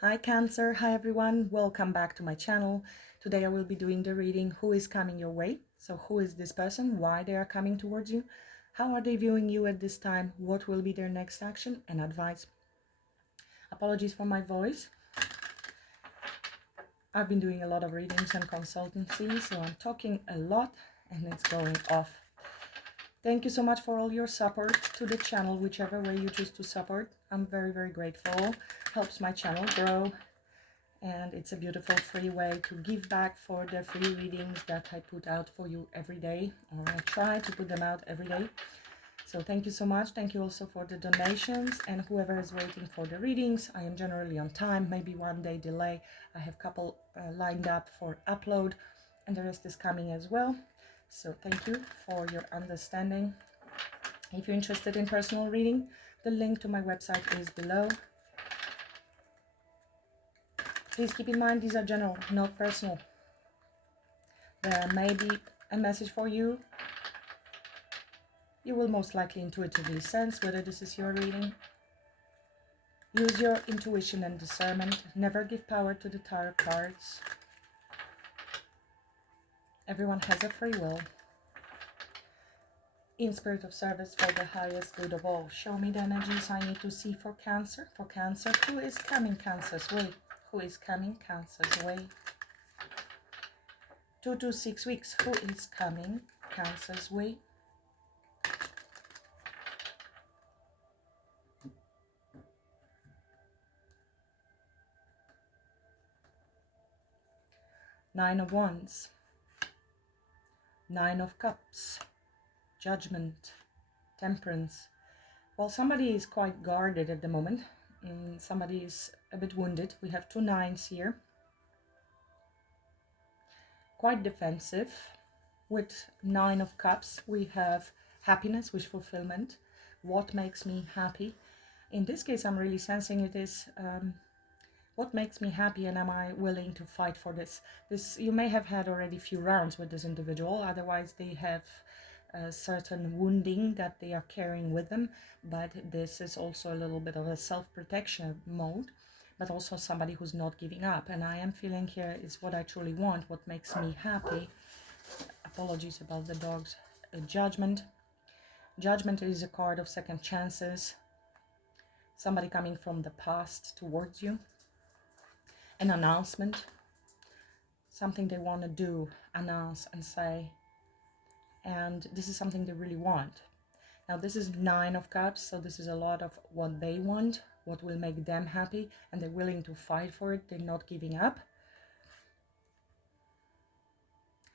Hi Cancer, hi everyone, welcome back to my channel. Today I will be doing the reading who is coming your way. So who is this person, why they are coming towards you, how are they viewing you at this time, what will be their next action and advice. Apologies for my voice. I've been doing a lot of readings and consultancy, so I'm talking a lot and it's going off. Thank you so much for all your support to the channel, whichever way you choose to support. I'm very, very grateful. Helps my channel grow. And it's a beautiful free way to give back for the free readings that I put out for you every day, or I try to put them out every day. So thank you so much. Thank you also for the donations, and whoever is waiting for the readings. I am generally on time, maybe 1 day delay. I have a couple lined up for upload, and the rest is coming as well. So thank you for your understanding. If you're interested in personal reading, the link to my website is below. Please keep in mind these are general, not personal. There may be a message for you. You will most likely intuitively sense whether this is your reading. Use your intuition and discernment. Never give power to the tarot cards. Everyone has a free will. In spirit of service for the highest good of all. Show me the energies I need to see for Cancer. For Cancer, who is coming Cancer's way? Who is coming Cancer's way? 2 to 6 weeks. Who is coming Cancer's way? Nine of Wands. Nine of Cups. Judgment. Temperance. Well, somebody is quite guarded at the moment. Somebody is a bit wounded. We have 2 nines here. Quite defensive. With 9 of Cups, we have happiness, wish fulfillment. What makes me happy? In this case, I'm really sensing it is what makes me happy, and am I willing to fight for this? You may have had already a few rounds with this individual, otherwise they have a certain wounding that they are carrying with them, but this is also a little bit of a self-protection mode, but also somebody who's not giving up. And I am feeling here is what I truly want, what makes me happy. Apologies about the dogs. Judgment. Judgment is a card of second chances. Somebody coming from the past towards you. An announcement. Something they want to do, announce and say. And this is something they really want. Now this is 9 of Cups, so this is a lot of what they want, what will make them happy, and they're willing to fight for it. They're not giving up.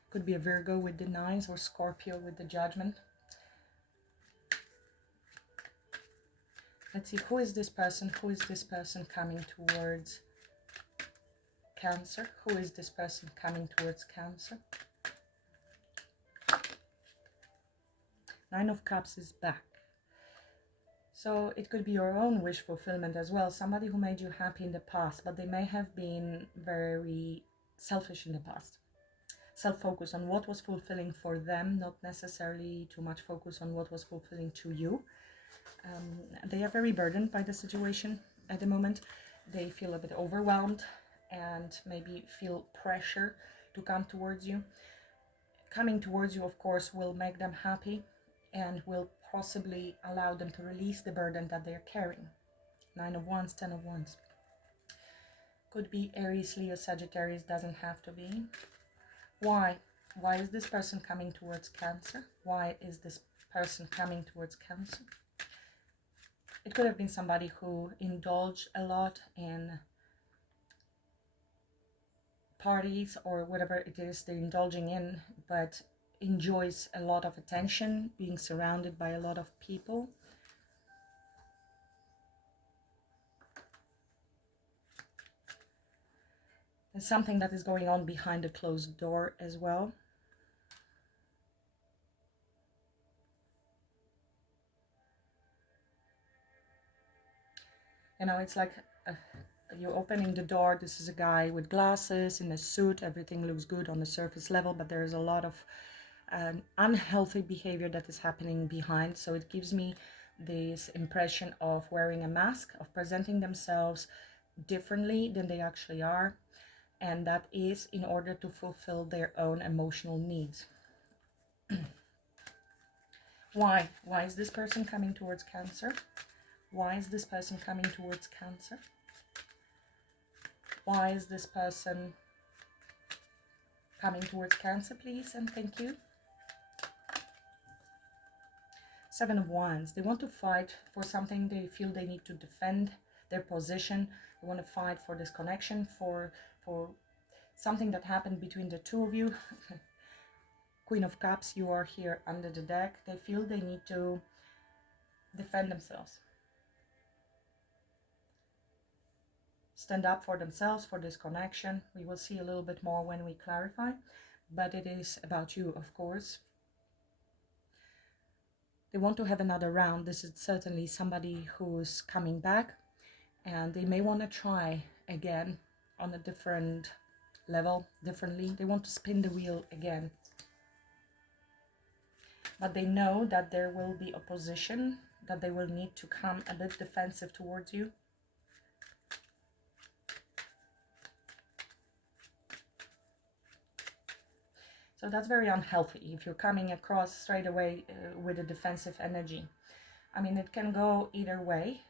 Could be a Virgo with the 9s or Scorpio with the Judgment. Let's see, who is this person? Who is this person coming towards Cancer? Who is this person coming towards Cancer? 9 of Cups is back. So it could be your own wish fulfillment as well. Somebody who made you happy in the past, but they may have been very selfish in the past. Self-focus on what was fulfilling for them, not necessarily too much focus on what was fulfilling to you. They are very burdened by the situation at the moment. They feel a bit overwhelmed and maybe feel pressure to come towards you. Coming towards you, of course, will make them happy and will possibly allow them to release the burden that they're carrying. 9 of Wands, 10 of Wands. Could be Aries, Leo, Sagittarius, doesn't have to be. Why? Why is this person coming towards Cancer? Why is this person coming towards Cancer? It could have been somebody who indulged a lot in parties or whatever it is they're indulging in, but enjoys a lot of attention, being surrounded by a lot of people. There's something that is going on behind a closed door as well. You know, it's like you're opening the door. This is a guy with glasses, in a suit. Everything looks good on the surface level, but there's a lot of unhealthy behavior that is happening behind. So it gives me this impression of wearing a mask, of presenting themselves differently than they actually are, and that is in order to fulfill their own emotional needs. Why is this person coming towards Cancer? Why is this person coming towards Cancer? Why is this person coming towards Cancer, please, and thank you. 7 of Wands. They want to fight for something. They feel they need to defend their position. They want to fight for this connection, for something that happened between the two of you. Queen of Cups, you are here under the deck. They feel they need to defend themselves. Stand up for themselves, for this connection. We will see a little bit more when we clarify, but it is about you, of course. They want to have another round. This is certainly somebody who's coming back, and they may want to try again on a different level, differently. They want to spin the wheel again. But they know that there will be opposition, that they will need to come a bit defensive towards you. So that's very unhealthy if you're coming across straight away with a defensive energy. I mean, it can go either way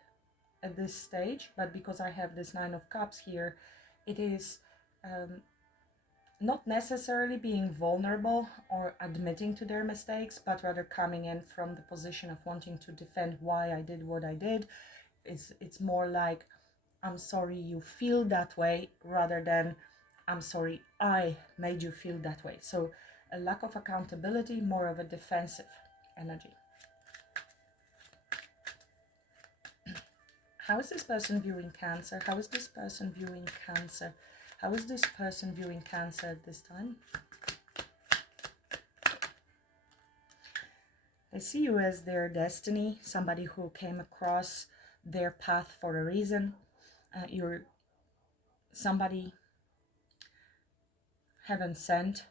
at this stage, but because I have this 9 of Cups here, it is not necessarily being vulnerable or admitting to their mistakes, but rather coming in from the position of wanting to defend why I did what I did. It's more like, I'm sorry you feel that way, rather than I'm sorry I made you feel that way. So a lack of accountability, more of a defensive energy. How is this person viewing Cancer? How is this person viewing Cancer? How is this person viewing Cancer at this time? They see you as their destiny, somebody who came across their path for a reason. You're somebody heaven sent,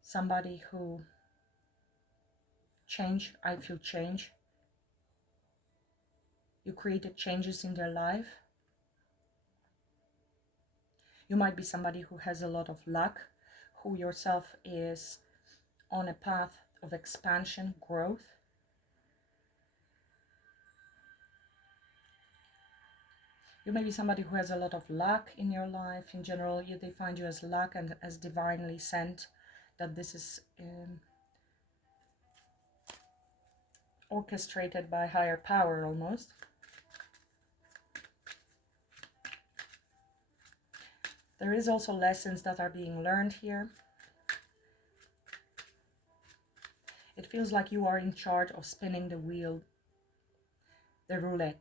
somebody who I feel change. You created changes in their life. You might be somebody who has a lot of luck, who yourself is on a path of expansion, growth. You may be somebody who has a lot of luck in your life. In general, they find you as luck and as divinely sent, that this is orchestrated by higher power almost. There is also lessons that are being learned here. It feels like you are in charge of spinning the wheel, the roulette.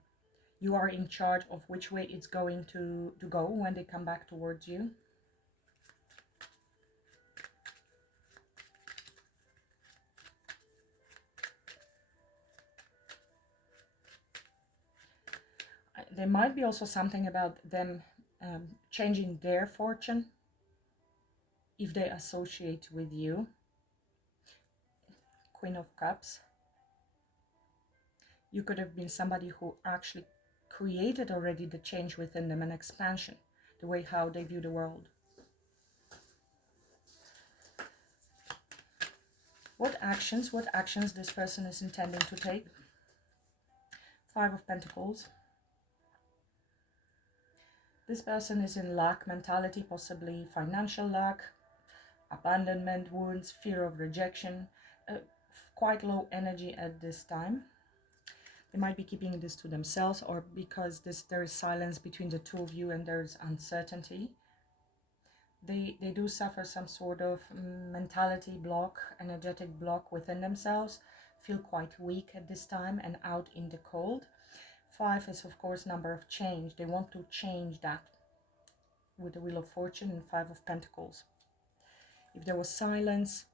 You are in charge of which way it's going to go when they come back towards you. There might be also something about them changing their fortune if they associate with you. Queen of Cups. You could have been somebody who actually created already the change within them, an expansion, the way how they view the world. What actions this person is intending to take? 5 of Pentacles. This person is in lack mentality, possibly financial lack, abandonment wounds, fear of rejection, quite low energy at this time. They might be keeping this to themselves, or because there is silence between the two of you and there's uncertainty. They do suffer some sort of mentality block, energetic block within themselves, feel quite weak at this time and out in the cold. 5 is, of course, number of change. They want to change that with the Wheel of Fortune and 5 of Pentacles. If there was silence,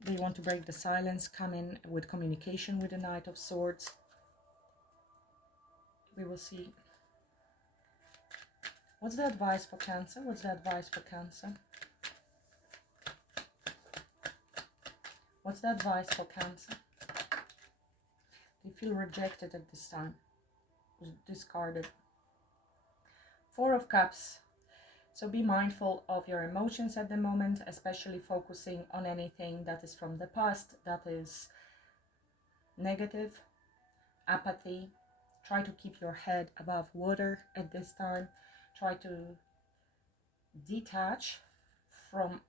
they want to break the silence, come in with communication with the Knight of Swords. We will see. What's the advice for Cancer? What's the advice for Cancer? What's the advice for Cancer? They feel rejected at this time, discarded. Four of Cups. So be mindful of your emotions at the moment, especially focusing on anything that is from the past, that is negative, apathy. Try to keep your head above water at this time. Try to detach from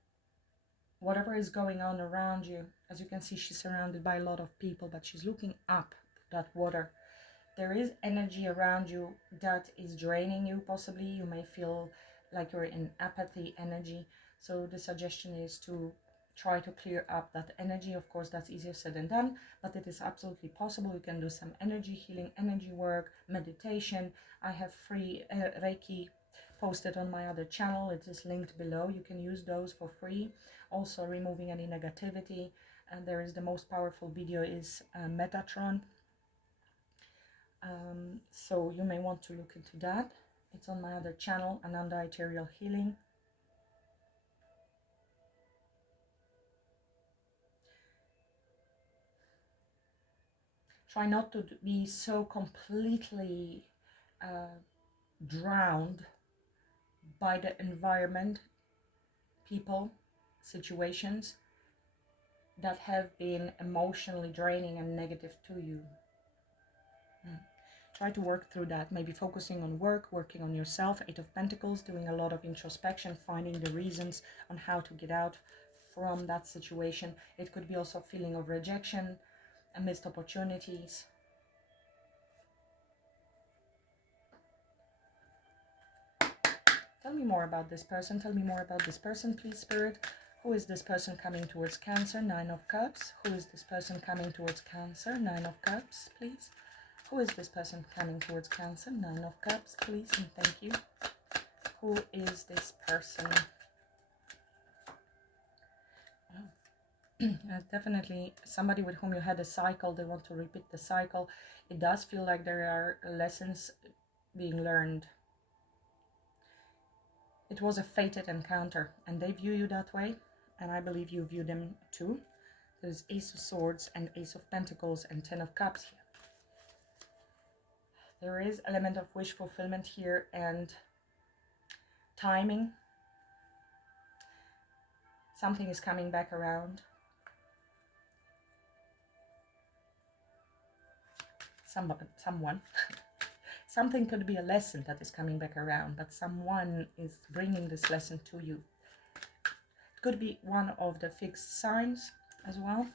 whatever is going on around you. As you can see, she's surrounded by a lot of people, but she's looking up that water. There is energy around you that is draining you, possibly. You may feel like you're in apathy energy. So the suggestion is to try to clear up that energy. Of course, that's easier said than done, but it is absolutely possible. You can do some energy healing, energy work, meditation. I have free Reiki posted on my other channel. It is linked below. You can use those for free. Also removing any negativity. And there is the most powerful video is Metatron. So you may want to look into that. It's on my other channel, Ananda Ethereal Healing. Try not to be so completely drowned by the environment, people, situations that have been emotionally draining and negative to you. Try to work through that, maybe focusing on work, working on yourself. Eight of Pentacles, doing a lot of introspection, finding the reasons on how to get out from that situation. It could be also a feeling of rejection, missed opportunities. Tell me more about this person. Tell me more about this person, please, Spirit. Who is this person coming towards Cancer? Nine of Cups. Who is this person coming towards Cancer? Nine of Cups, please. Who is this person coming towards Cancer? Nine of Cups, please, and thank you. Who is this person? Definitely somebody with whom you had a cycle. They want to repeat the cycle. It does feel like there are lessons being learned. It was a fated encounter, and they view you that way, and I believe you view them too. There's Ace of Swords and Ace of Pentacles and Ten of Cups here. There is element of wish fulfillment here and timing. Something is coming back around. Someone. Something could be a lesson that is coming back around, but someone is bringing this lesson to you. It could be one of the fixed signs as well.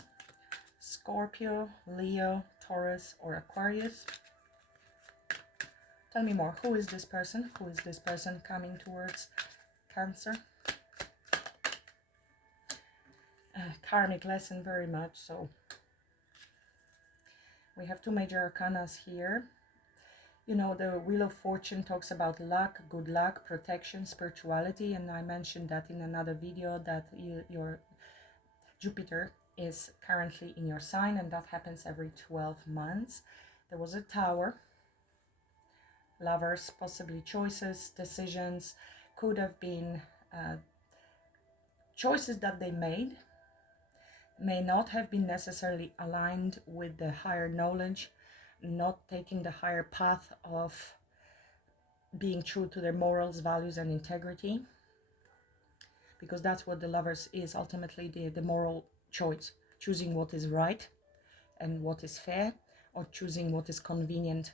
Scorpio, Leo, Taurus, or Aquarius. Tell me more. Who is this person? Who is this person coming towards Cancer? Karmic lesson, very much so. We have two major arcanas here. You know, the Wheel of Fortune talks about luck, good luck, protection, spirituality, and I mentioned that in another video that your Jupiter is currently in your sign, and that happens every 12 months. There was a Tower. Lovers, possibly choices, decisions, could have been choices that they made, may not have been necessarily aligned with the higher knowledge, not taking the higher path of being true to their morals, values, and integrity, because that's what the Lovers is ultimately, the moral choice, choosing what is right and what is fair, or choosing what is convenient,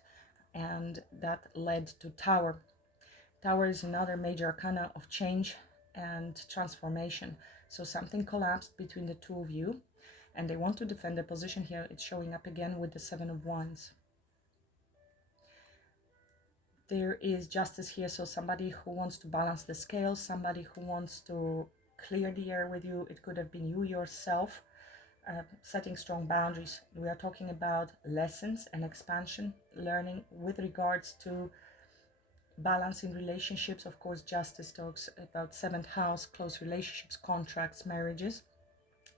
and that led to Tower. Tower is another major arcana of change and transformation. So something collapsed between the two of you, and they want to defend their position here. It's showing up again with the Seven of Wands. There is justice here, so somebody who wants to balance the scales, somebody who wants to clear the air with you. It could have been you yourself, setting strong boundaries. We are talking about lessons and expansion, learning with regards to balancing relationships. Of course, justice talks about 7th house, close relationships, contracts, marriages,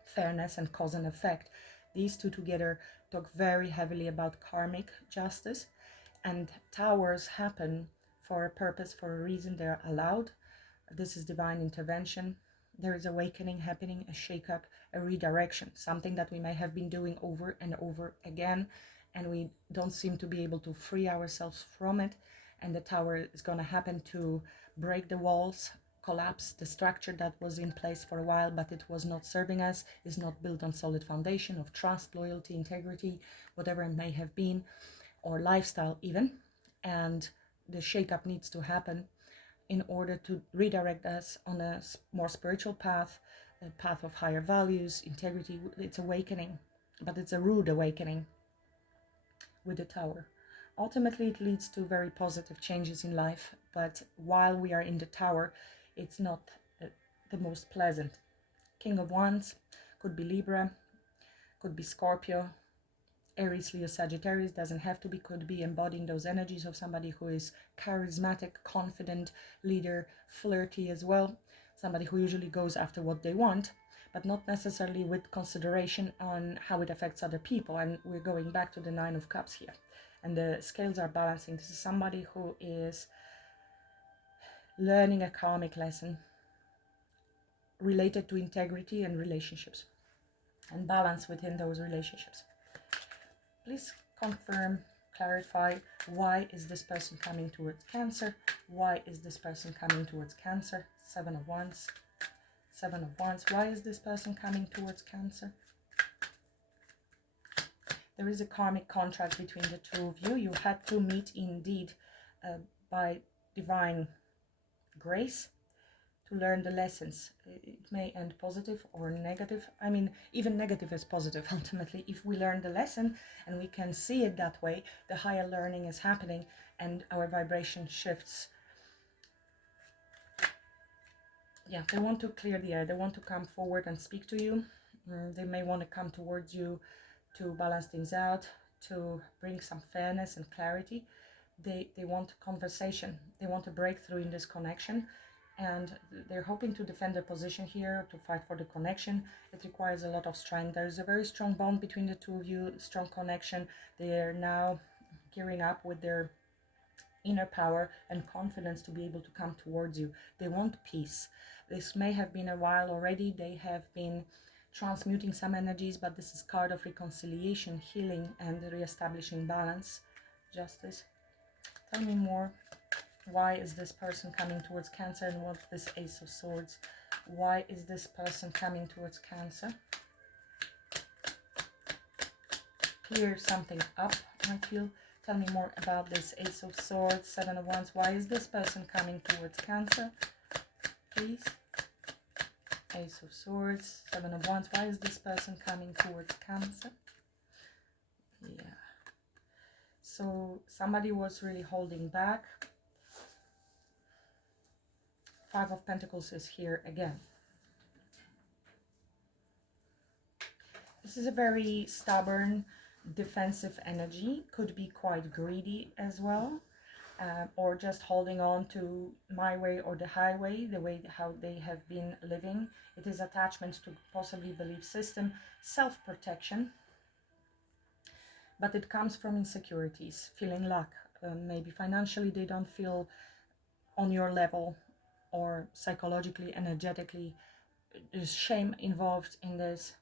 fairness, and cause and effect. These two together talk very heavily about karmic justice, and towers happen for a purpose, for a reason. They're allowed. This is divine intervention. There is awakening happening, a shake-up, a redirection, something that we may have been doing over and over again, and we don't seem to be able to free ourselves from it. and the Tower is going to happen to break the walls, collapse the structure that was in place for a while, but it was not serving us, is not built on solid foundation of trust, loyalty, integrity, whatever it may have been, or lifestyle even. And the shakeup needs to happen in order to redirect us on a more spiritual path, a path of higher values, integrity. It's awakening, but it's a rude awakening with the Tower. Ultimately, it leads to very positive changes in life, but while we are in the Tower, it's not the most pleasant. King of Wands could be Libra, could be Scorpio, Aries, Leo, Sagittarius, doesn't have to be, could be embodying those energies of somebody who is charismatic, confident, leader, flirty as well, somebody who usually goes after what they want, but not necessarily with consideration on how it affects other people. And we're going back to the Nine of Cups here, and the scales are balancing. This is somebody who is learning a karmic lesson related to integrity and relationships and balance within those relationships. Please confirm, clarify, why is this person coming towards Cancer? Why is this person coming towards Cancer? Seven of Wands. Seven of Wands. Why is this person coming towards Cancer? There is a karmic contract between the two of you. You had to meet indeed by divine grace to learn the lessons. It may end positive or negative. I mean, even negative is positive ultimately. If we learn the lesson and we can see it that way, the higher learning is happening and our vibration shifts. Yeah, they want to clear the air. They want to come forward and speak to you. They may want to come towards you to balance things out, to bring some fairness and clarity. They want conversation. They want a breakthrough in this connection. And they're hoping to defend their position here, to fight for the connection. It requires a lot of strength. There's a very strong bond between the two of you, strong connection. They're now gearing up with their inner power and confidence to be able to come towards you. They want peace. This may have been a while already. They have been transmuting some energies, but this is card of reconciliation, healing, and reestablishing balance, justice. Tell me more. Why is this person coming towards Cancer, and what's this Ace of Swords? Why is this person coming towards Cancer? Clear something up, I feel. Tell me more about this Ace of Swords, Seven of Wands. Why is this person coming towards Cancer? Please. Ace of Swords, Seven of Wands. Why is this person coming towards Cancer? Yeah. So somebody was really holding back. Five of Pentacles is here again. This is a very stubborn, defensive energy. Could be quite greedy as well. Or just holding on to my way or the highway, the way how they have been living. It is attachment to possibly belief system, self-protection. But it comes from insecurities, feeling lack. Maybe financially they don't feel on your level, or psychologically, energetically. There's shame involved in this.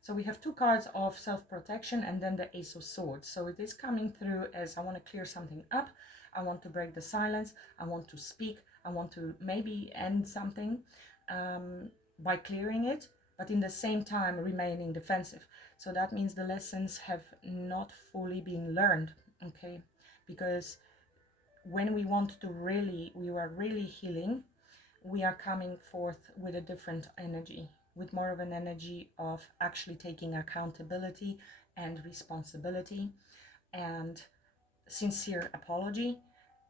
So we have two cards of self-protection and then the Ace of Swords. So it is coming through as I want to clear something up. I want to break the silence. I want to speak. I want to maybe end something by clearing it, but in the same time remaining defensive. So that means the lessons have not fully been learned, okay? Because when we want to we are really healing, we are coming forth with a different energy, with more of an energy of actually taking accountability and responsibility and sincere apology,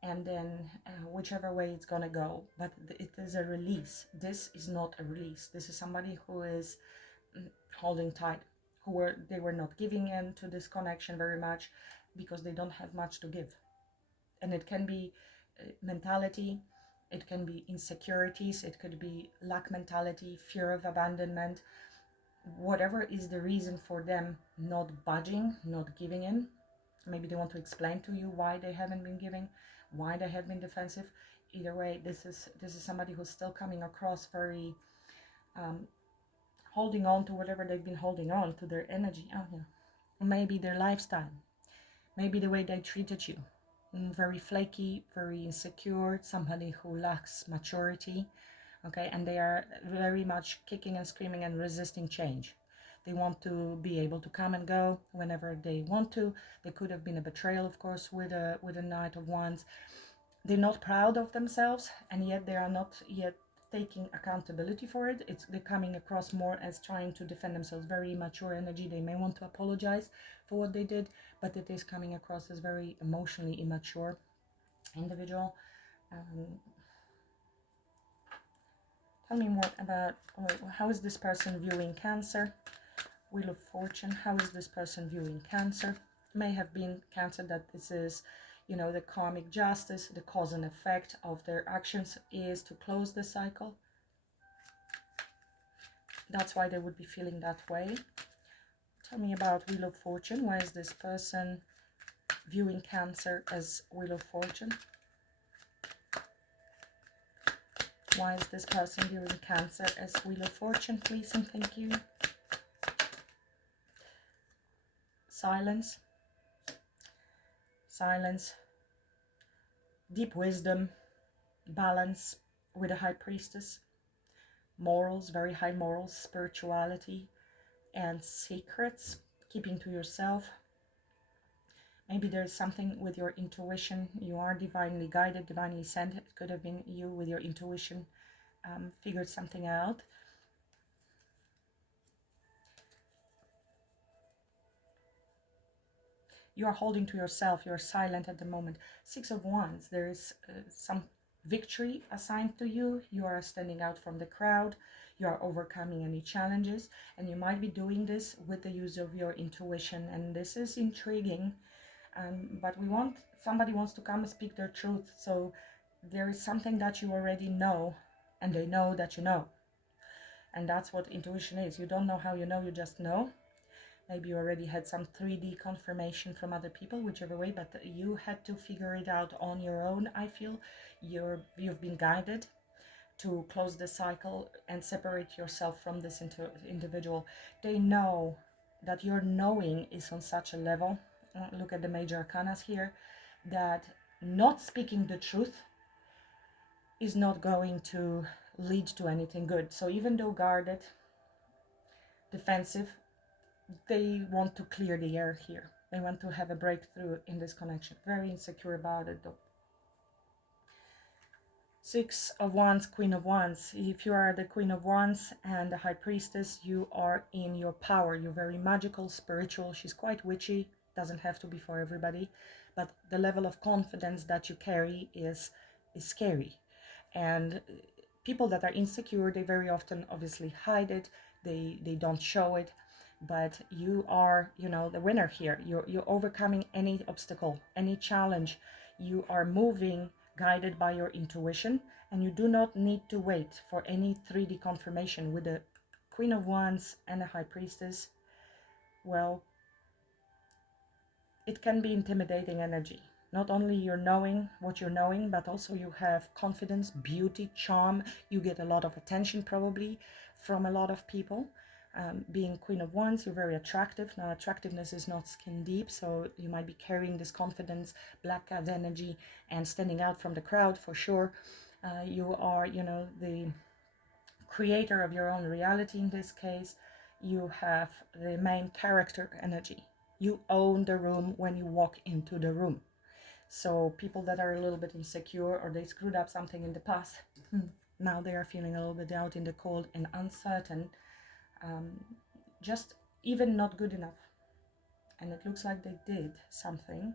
and then whichever way it's gonna go. But it is a release. This is not a release. This is somebody who is holding tight, they were not giving in to this connection very much because they don't have much to give. And it can be mentality, it can be insecurities, it could be lack mentality, fear of abandonment, whatever is the reason for them not budging, not giving in. Maybe they want to explain to you why they haven't been giving, why they have been defensive. Either way, this is somebody who's still coming across very holding on to whatever they've been holding on to, their energy. Oh yeah, maybe their lifestyle. Maybe the way they treated you, very flaky, very insecure, somebody who lacks maturity, okay, and they are very much kicking and screaming and resisting change. They want to be able to come and go whenever they want to. There could have been a betrayal, of course, with a Knight of Wands. They're not proud of themselves, and yet they are not yet taking accountability for it. They're coming across more as trying to defend themselves. Very mature energy. They may want to apologize for what they did, but it is coming across as very emotionally immature individual. Tell me more about how is this person viewing Cancer? Wheel of Fortune. How is this person viewing Cancer? May have been Cancer that this is, you know, the karmic justice, the cause and effect of their actions is to close the cycle. That's why they would be feeling that way. Tell me about Wheel of Fortune. Why is this person viewing Cancer as Wheel of Fortune? Why is this person viewing Cancer as Wheel of Fortune, please and thank you. Silence. Silence. Deep wisdom. Balance with a High Priestess. Morals, very high morals, spirituality, and secrets. Keeping to yourself. Maybe there's something with your intuition. You are divinely guided, divinely sent. It could have been you with your intuition figured something out. You are holding to yourself. You are silent at the moment. 6 of Wands. There is some victory assigned to you. You are standing out from the crowd. You are overcoming any challenges. And you might be doing this with the use of your intuition. And this is intriguing. But somebody wants to come and speak their truth. So there is something that you already know. And they know that you know. And that's what intuition is. You don't know how you know, you just know. Maybe you already had some 3D confirmation from other people, whichever way, but you had to figure it out on your own, I feel. You've been guided to close the cycle and separate yourself from this individual. They know that your knowing is on such a level. Look at the major arcanas here, that not speaking the truth is not going to lead to anything good. So even though guarded, defensive, they want to clear the air here. They want to have a breakthrough in this connection. Very insecure about it though. 6 of Wands, Queen of Wands. If you are the Queen of Wands and the High Priestess, you are in your power. You're very magical, spiritual. She's quite witchy. Doesn't have to be for everybody. But the level of confidence that you carry is scary. And people that are insecure, they very often obviously hide it. They don't show it. But you are, you know, the winner here. You're overcoming any obstacle, any challenge. You are moving guided by your intuition, and you do not need to wait for any 3D confirmation. With the Queen of Wands and the High Priestess, well, it can be intimidating energy. Not only you're knowing what you're knowing, but also you have confidence, beauty, charm. You get a lot of attention probably from a lot of people. Being Queen of Wands, you're very attractive. Now, attractiveness is not skin deep, so you might be carrying this confidence, black cat energy, and standing out from the crowd for sure. You are, you know, the creator of your own reality in this case. You have the main character energy. You own the room when you walk into the room. So people that are a little bit insecure or they screwed up something in the past, now they are feeling a little bit out in the cold and uncertain. Just even not good enough. And it looks like they did something.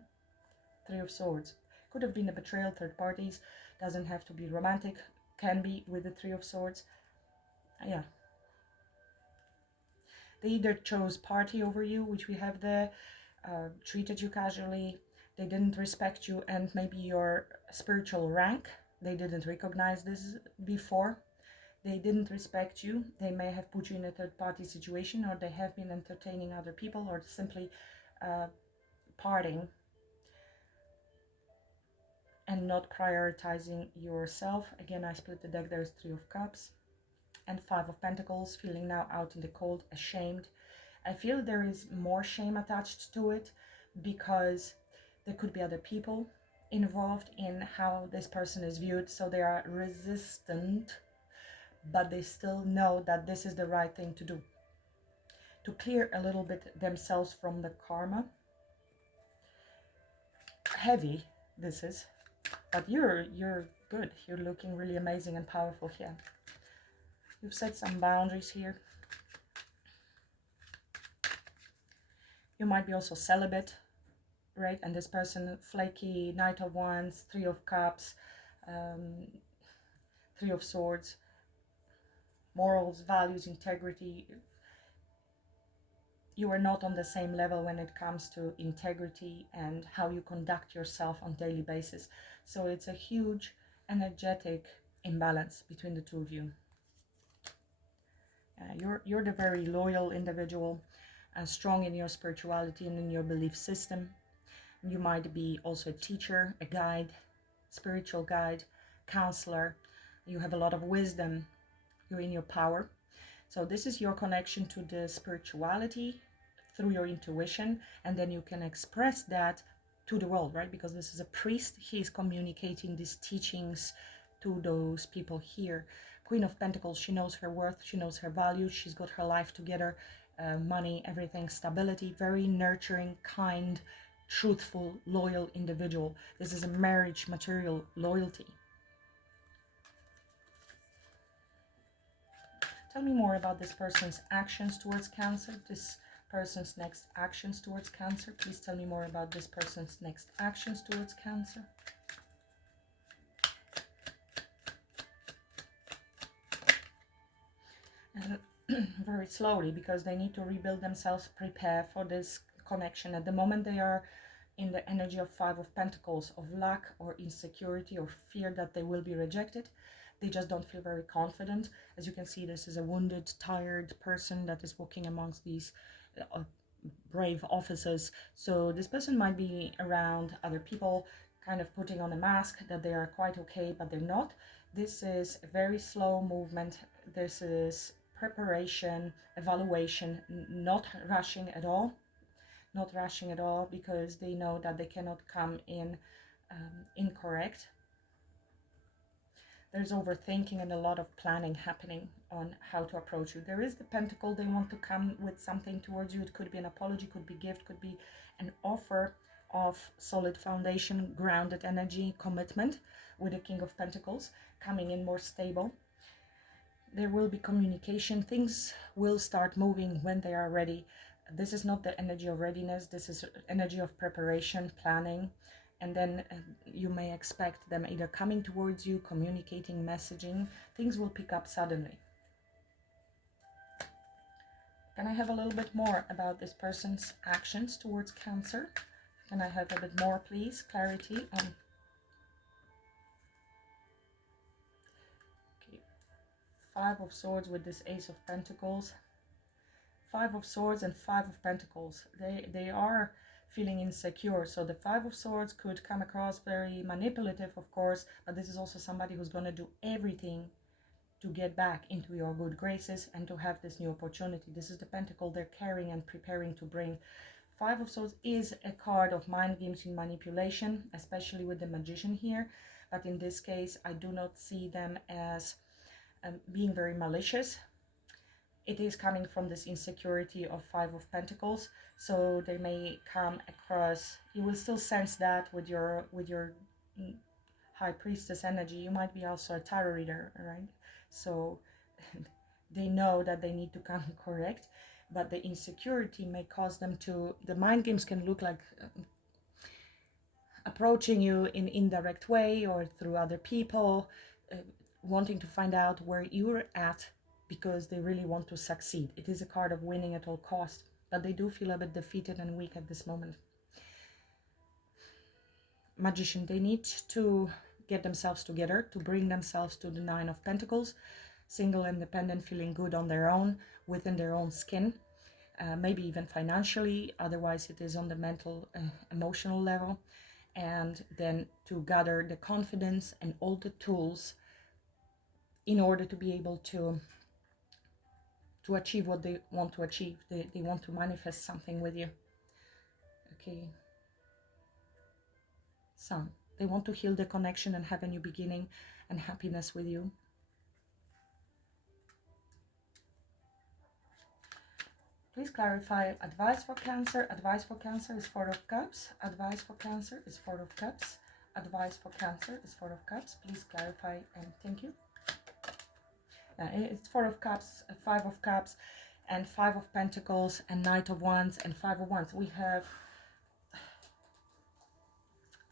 3 of Swords. Could have been a betrayal, third parties. Doesn't have to be romantic. Can be with the 3 of Swords. Yeah. They either chose party over you, which we have there, treated you casually, they didn't respect you, and maybe your spiritual rank. They didn't recognize this before. They didn't respect you. They may have put you in a third-party situation, or they have been entertaining other people, or simply partying and not prioritizing yourself. Again, I split the deck. There's 3 of Cups and 5 of Pentacles, feeling now out in the cold, ashamed. I feel there is more shame attached to it because There could be other people involved in how this person is viewed, so they are resistant, but they still know that this is the right thing to do, to clear a little bit themselves from the karma. Heavy this is, but you're good. You're looking really amazing and powerful here. You've set some boundaries here. You might be also celibate, right? And this person, flaky, Knight of Wands, Three of Cups, Three of Swords, morals, values, integrity. You are not on the same level when it comes to integrity and how you conduct yourself on a daily basis. So it's a huge energetic imbalance between the two of you. You're the very loyal individual, strong in your spirituality and in your belief system. You might be also a teacher, a guide, spiritual guide, counselor. You have a lot of wisdom. You're in your power. So this is your connection to the spirituality through your intuition, and then you can express that to the world, right? Because this is a priest. He is communicating these teachings to those people here. Queen of Pentacles, she knows her worth, she knows her value, she's got her life together, money, everything, stability, very nurturing, kind, truthful, loyal individual. This is a marriage material loyalty. Tell me more about this person's actions towards Cancer, this person's next actions towards Cancer. Please tell me more about this person's next actions towards Cancer. Very slowly, because they need to rebuild themselves, prepare for this connection. At the moment they are in the energy of Five of Pentacles, of lack or insecurity or fear that they will be rejected. They just don't feel very confident. As you can see, this is a wounded, tired person that is walking amongst these brave officers. So this person might be around other people, kind of putting on a mask that they are quite okay, but they're not. This is a very slow movement. This is preparation, evaluation, not rushing at all. Not rushing at all, because they know that they cannot come in incorrect. There's overthinking and a lot of planning happening on how to approach you. There is the Pentacle. They want to come with something towards you. It could be an apology, could be gift, could be an offer of solid foundation, grounded energy, commitment, with the King of Pentacles coming in more stable. There will be communication. Things will start moving when they are ready. This is not the energy of readiness. This is energy of preparation, planning. And then you may expect them either coming towards you, communicating, messaging. Things will pick up suddenly. Can I have a little bit more about this person's actions towards Cancer? Can I have a bit more, please? Clarity on... Okay. Five of Swords with this Ace of Pentacles. Five of Swords and Five of Pentacles. They are feeling insecure. So the Five of Swords could come across very manipulative, of course, but this is also somebody who's going to do everything to get back into your good graces and to have this new opportunity. This is the Pentacle they're carrying and preparing to bring. Five of Swords is a card of mind games and manipulation, especially with the Magician here. But in this case, I do not see them as being very malicious. It is coming from this insecurity of Five of Pentacles, so they may come across, you will still sense that with your High Priestess energy. You might be also a tarot reader, right? So they know that they need to come correct, but the insecurity may cause them to, the mind games can look like approaching you in indirect way or through other people, wanting to find out where you're at, because they really want to succeed. It is a card of winning at all cost, but they do feel a bit defeated and weak at this moment. Magician, they need to get themselves together, to bring themselves to the Nine of Pentacles, single, independent, feeling good on their own, within their own skin, maybe even financially, otherwise it is on the mental, emotional level, and then to gather the confidence and all the tools in order to be able to achieve what they want to achieve. They want to manifest something with you. Okay. Sun. They want to heal the connection and have a new beginning and happiness with you. Please clarify. Advice for Cancer. Advice for Cancer is Four of Cups. Advice for Cancer is Four of Cups. Advice for Cancer is Four of Cups. Please clarify and thank you. It's Four of Cups, Five of Cups, and Five of Pentacles, and Knight of Wands, and Five of Wands. We have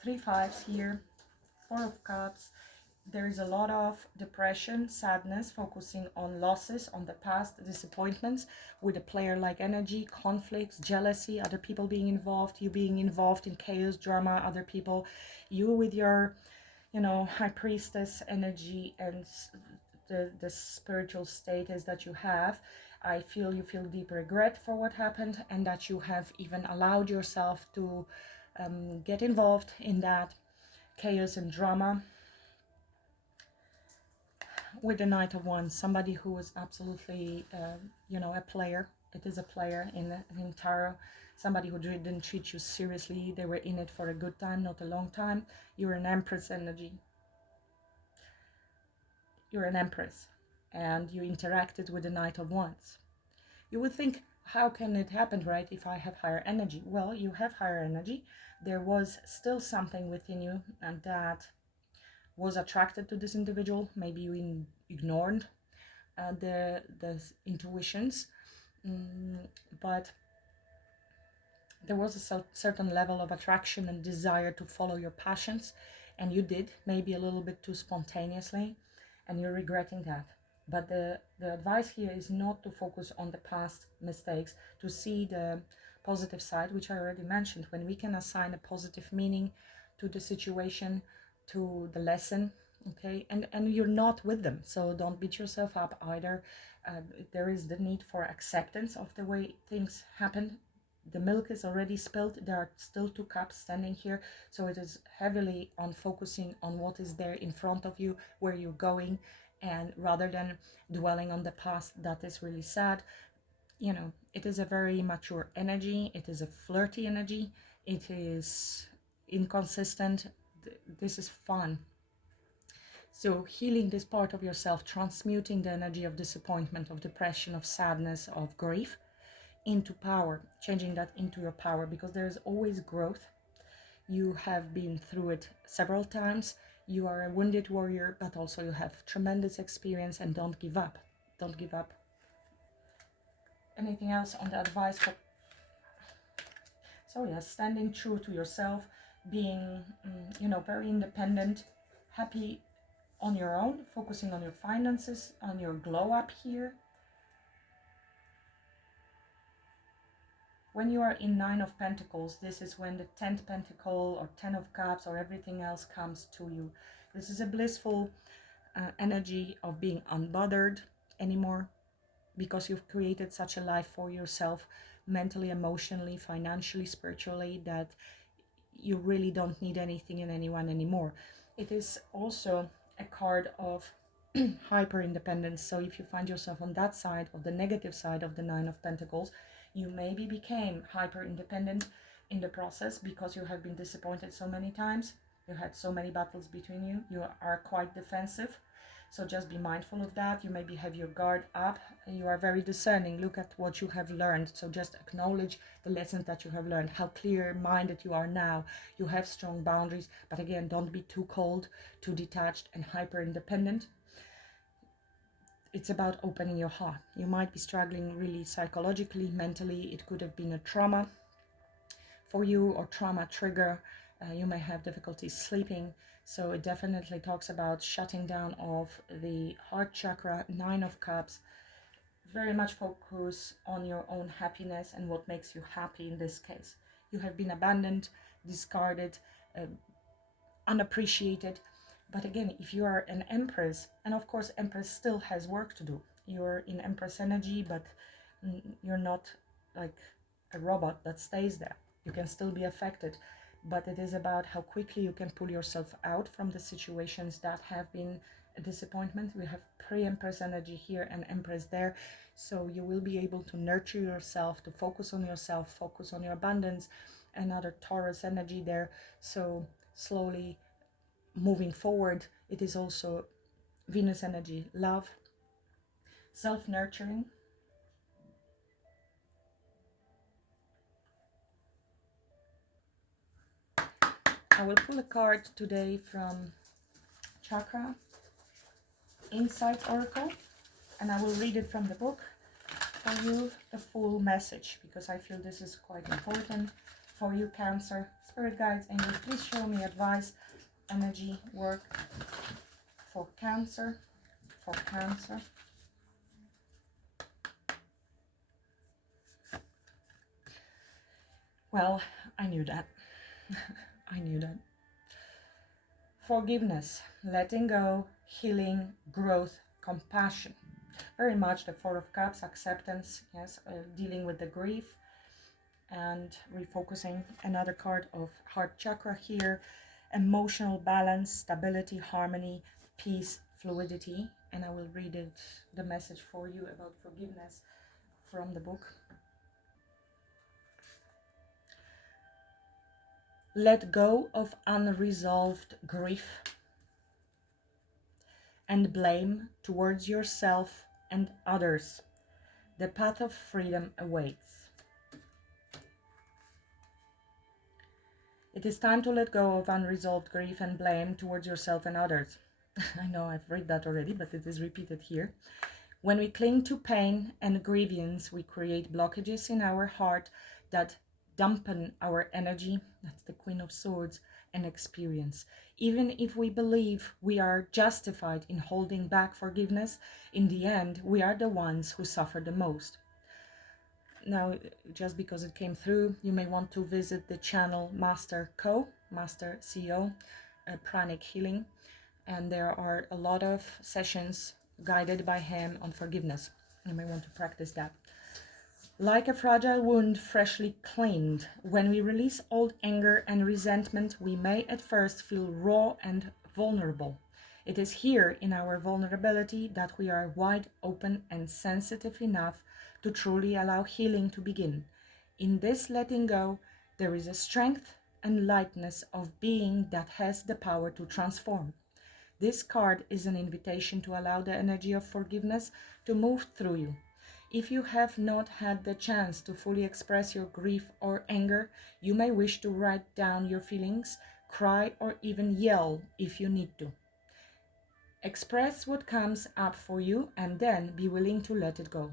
3 fives here, Four of Cups. There is a lot of depression, sadness, focusing on losses, on the past, disappointments, with a player-like energy, conflicts, jealousy, other people being involved, you being involved in chaos, drama, other people, you with your, High Priestess energy and the spiritual status that you have. I feel you feel deep regret for what happened, and that you have even allowed yourself to get involved in that chaos and drama. With the Knight of Wands, somebody who was absolutely, a player. It is a player in tarot. Somebody who didn't treat you seriously. They were in it for a good time, not a long time. You're an Empress energy. You're an Empress. And you interacted with the Knight of Wands. You would think, how can it happen, right, if I have higher energy? Well, you have higher energy. There was still something within you and that was attracted to this individual. Maybe you ignored the intuitions, but there was a certain level of attraction and desire to follow your passions, and you did, maybe a little bit too spontaneously, and you're regretting that. But the advice here is not to focus on the past mistakes, to see the positive side, which I already mentioned. When we can assign a positive meaning to the situation, to the lesson, okay, and you're not with them, so don't beat yourself up either. There is the need for acceptance of the way things happen. The milk is already spilled. There are still 2 cups standing here, so it is heavily on focusing on what is there in front of you, where you're going, and rather than dwelling on the past. That is really sad. It is a very mature energy. It is a flirty energy. It is inconsistent. This is fun. So healing this part of yourself, transmuting the energy of disappointment, of depression, of sadness, of grief into power, changing that into your power, because there is always growth. You have been through it several times. You are a wounded warrior, but also you have tremendous experience, and don't give up. Don't give up. Anything else on the advice for... So yes, standing true to yourself, being, very independent, happy on your own, focusing on your finances, on your glow up here. When you are in 9 of Pentacles, this is when the 10th Pentacle or 10 of Cups or everything else comes to you. This is a blissful energy of being unbothered anymore, because you've created such a life for yourself, mentally, emotionally, financially, spiritually, that you really don't need anything and anyone anymore. It is also a card of hyper independence. So if you find yourself on that side, of the negative side of the 9 of Pentacles, you maybe became hyper independent in the process because you have been disappointed so many times. You had so many battles between you. You are quite defensive. So just be mindful of that. You maybe have your guard up. You are very discerning. Look at what you have learned. So just acknowledge the lessons that you have learned, how clear-minded you are now. You have strong boundaries, but again, don't be too cold, too detached, and hyper-independent. It's about opening your heart. You might be struggling really psychologically, mentally. It could have been a trauma for you, or trauma trigger. You may have difficulty sleeping. So it definitely talks about shutting down of the heart chakra, 9 of Cups. Very much focus on your own happiness and what makes you happy in this case. You have been abandoned, discarded, unappreciated. But again, if you are an Empress, and of course Empress still has work to do. You're in Empress energy, but you're not like a robot that stays there. You can still be affected. But it is about how quickly you can pull yourself out from the situations that have been a disappointment. We have pre-Empress energy here and Empress there. So you will be able to nurture yourself, to focus on yourself, focus on your abundance. Another Taurus energy there. So slowly moving forward. It is also Venus energy, love, self-nurturing. I will pull a card today from Chakra Insight Oracle, and I will read it from the book for you, the full message, because I feel this is quite important for you, Cancer. Spirit guides, angels, please show me advice, energy work for Cancer, for Cancer. Well, I knew that. I knew that. Forgiveness, letting go, healing, growth, compassion. Very much the Four of Cups, acceptance, yes, dealing with the grief and refocusing. Another card of heart chakra here, emotional balance, stability, harmony, peace, fluidity. And I will read it, the message for you about forgiveness from the book. Let go of unresolved grief and blame towards yourself and others. The path of freedom awaits. It is time to let go of unresolved grief and blame towards yourself and others. I know I've read that already, but it is repeated here. When we cling to pain and grievance, we create blockages in our heart that dampen our energy, that's the Queen of Swords, and experience. Even if we believe we are justified in holding back forgiveness, in the end, we are the ones who suffer the most. Now, just because it came through, you may want to visit the channel Master CEO, Pranic Healing, and there are a lot of sessions guided by him on forgiveness. You may want to practice that. Like a fragile wound freshly cleaned, when we release old anger and resentment, we may at first feel raw and vulnerable. It is here in our vulnerability that we are wide open and sensitive enough to truly allow healing to begin. In this letting go, there is a strength and lightness of being that has the power to transform. This card is an invitation to allow the energy of forgiveness to move through you. If you have not had the chance to fully express your grief or anger, you may wish to write down your feelings, cry, or even yell if you need to. Express what comes up for you and then be willing to let it go.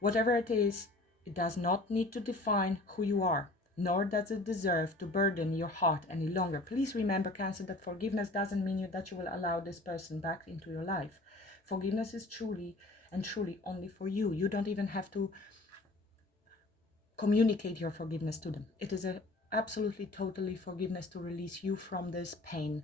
Whatever it is, it does not need to define who you are, nor does it deserve to burden your heart any longer. Please remember, Cancer, that forgiveness doesn't mean that you will allow this person back into your life. Forgiveness is truly and truly only for you. You don't even have to communicate your forgiveness to them. It is a absolutely totally forgiveness to release you from this pain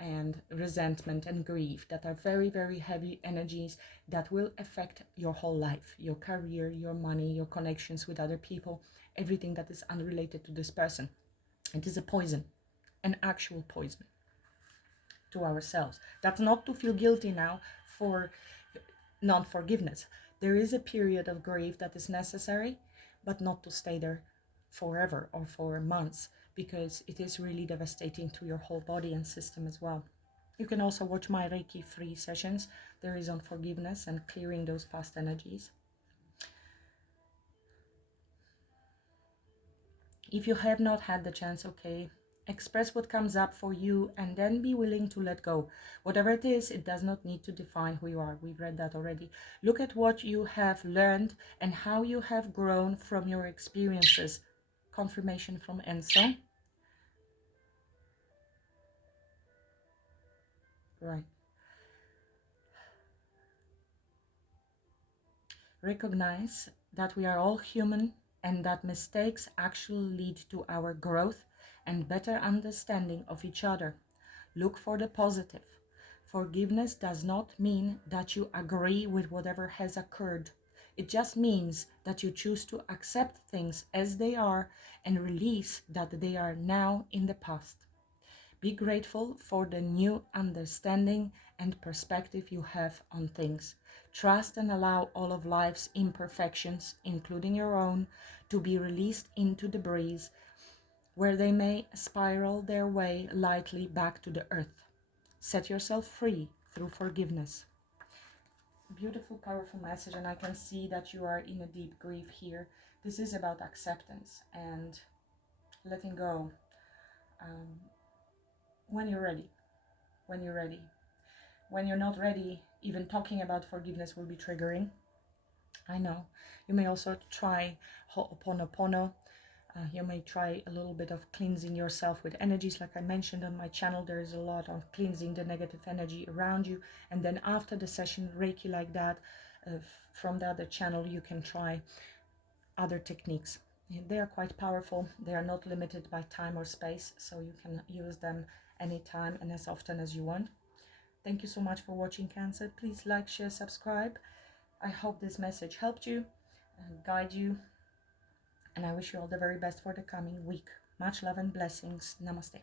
and resentment and grief that are very, very heavy energies that will affect your whole life, your career, your money, your connections with other people, everything that is unrelated to this person. It is a poison, an actual poison to ourselves. That's not to feel guilty now for non-forgiveness. There is a period of grief that is necessary, but not to stay there forever or for months, because it is really devastating to your whole body and system as well. You can also watch my Reiki free sessions. There is on forgiveness and clearing those past energies. If you have not had the chance, okay, express what comes up for you and then be willing to let go. Whatever it is, it does not need to define who you are. We've read that already. Look at what you have learned and how you have grown from your experiences. Confirmation from Enzo. Right. Recognize that we are all human and that mistakes actually lead to our growth and better understanding of each other. Look for the positive. Forgiveness does not mean that you agree with whatever has occurred. It just means that you choose to accept things as they are and release that they are now in the past. Be grateful for the new understanding and perspective you have on things. Trust and allow all of life's imperfections, including your own, to be released into the breeze where they may spiral their way lightly back to the earth. Set yourself free through forgiveness. Beautiful, powerful message, and I can see that you are in a deep grief here. This is about acceptance and letting go. When you're ready. When you're ready. When you're not ready, even talking about forgiveness will be triggering. I know. You may also try Ho'oponopono. You may try a little bit of cleansing yourself with energies. Like I mentioned on my channel, there is a lot of cleansing the negative energy around you. And then after the session, Reiki like that, from the other channel, you can try other techniques. They are quite powerful. They are not limited by time or space, so you can use them anytime and as often as you want. Thank you so much for watching, Cancer. Please like, share, subscribe. I hope this message helped you and guide you. And I wish you all the very best for the coming week. Much love and blessings. Namaste.